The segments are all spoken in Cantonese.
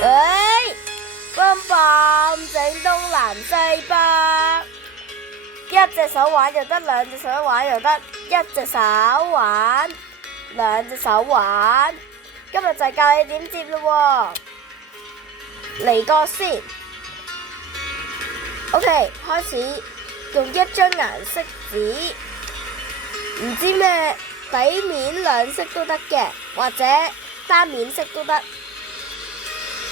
蹦蹦整東南西北，一隻手玩又得，兩隻手玩又得，一隻手玩，兩隻手玩。今日就教你點接咯喎，嚟個先。OK， 開始用一張顏色紙，唔知咩底面兩色都得嘅，或者單面色都得。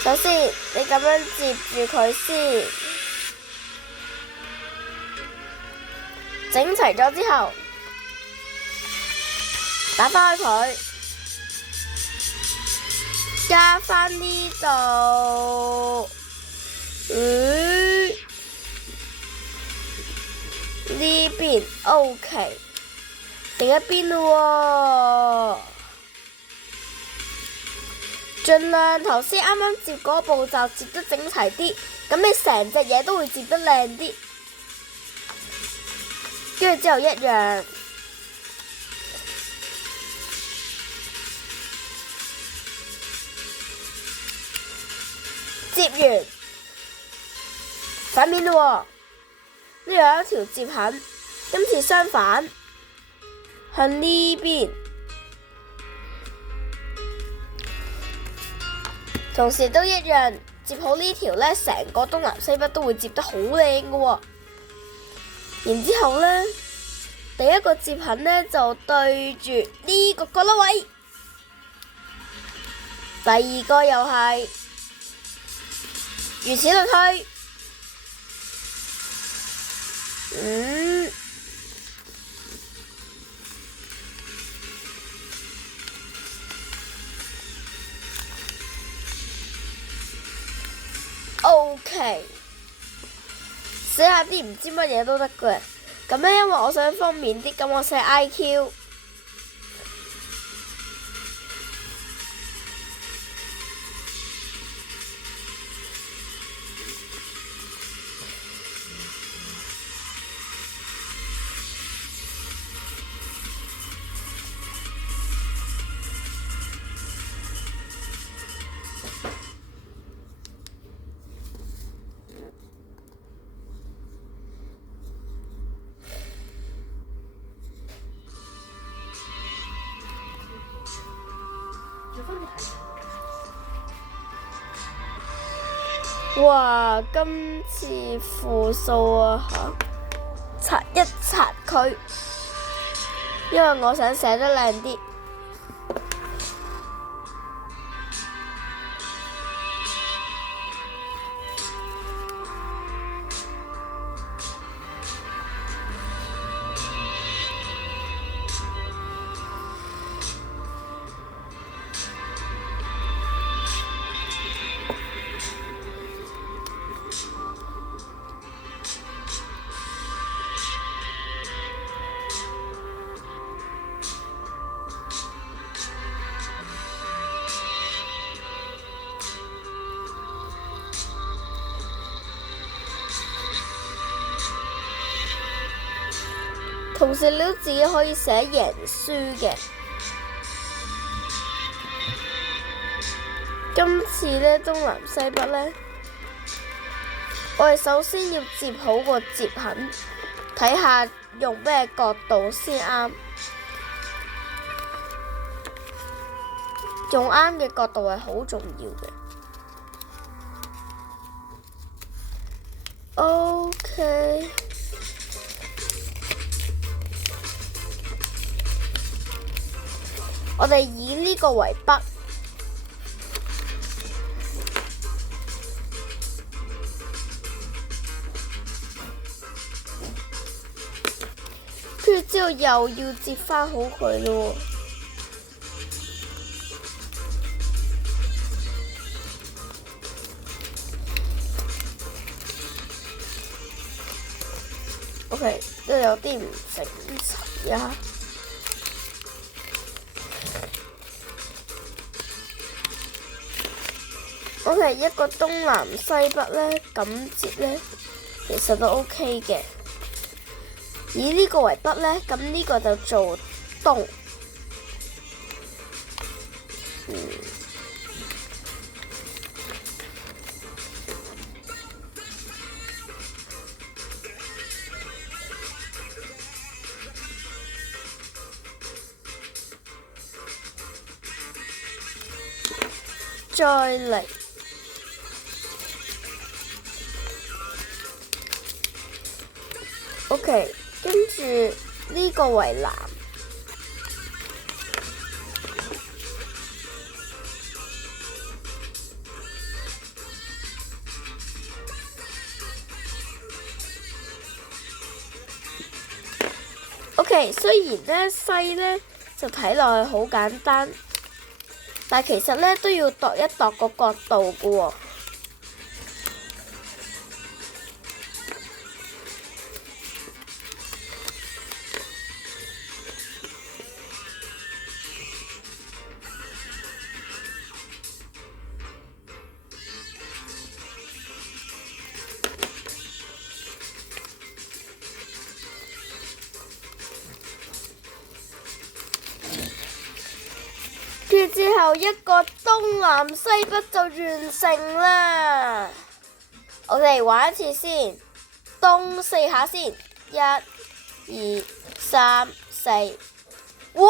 首先你咁樣接住佢先，整齊咗之後打翻開佢，加翻呢度，呢邊 OK， 另一邊咯喎。盡量頭先啱啱接嗰個步驟接得整齊啲，咁你成隻嘢都會接得靚啲。跟住之後一樣，接完反面咯喎，呢度有一條接痕，今次相反，向呢邊。同時都一樣，接好呢條呢，成個東南西北都會接得好靚嘅喎。然之後呢，第一個接痕呢，就對住呢個角落位，第二個又係，如此類推。OK， 寫下啲唔知乜嘢都得嘅。咁呢，因為我想方便啲，咁我寫 IQ。哇！今次負數啊擦一擦佢，因為我想寫得靚啲。同時你都自己可以寫贏輸嘅。今次呢，東南西北呢，我哋首先要接好個接痕，睇下用咩角度先啱。用啱嘅角度係好重要嘅。OK。我哋以呢個為北，跟住之後又要接返好佢咯。OK， 都有啲唔整齊啊。OK， 一個東南西北呢，咁接呢，其實都 OK 嘅。以呢個為北呢，咁呢個就做東。再嚟。OK， 跟住呢個為藍。OK， 雖然呢西呢就睇落去好簡單，但其實呢都要度一度個角度㗎喎。之後一個東南西北就完成啦。我哋玩一次先，東4下先，1、2、3、4。哇！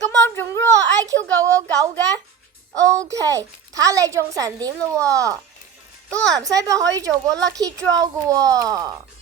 咁啱中咗 IQ 夠個9嘅。OK， 睇下你中成點咯喎。東南西北可以做個 lucky draw 嘅喎。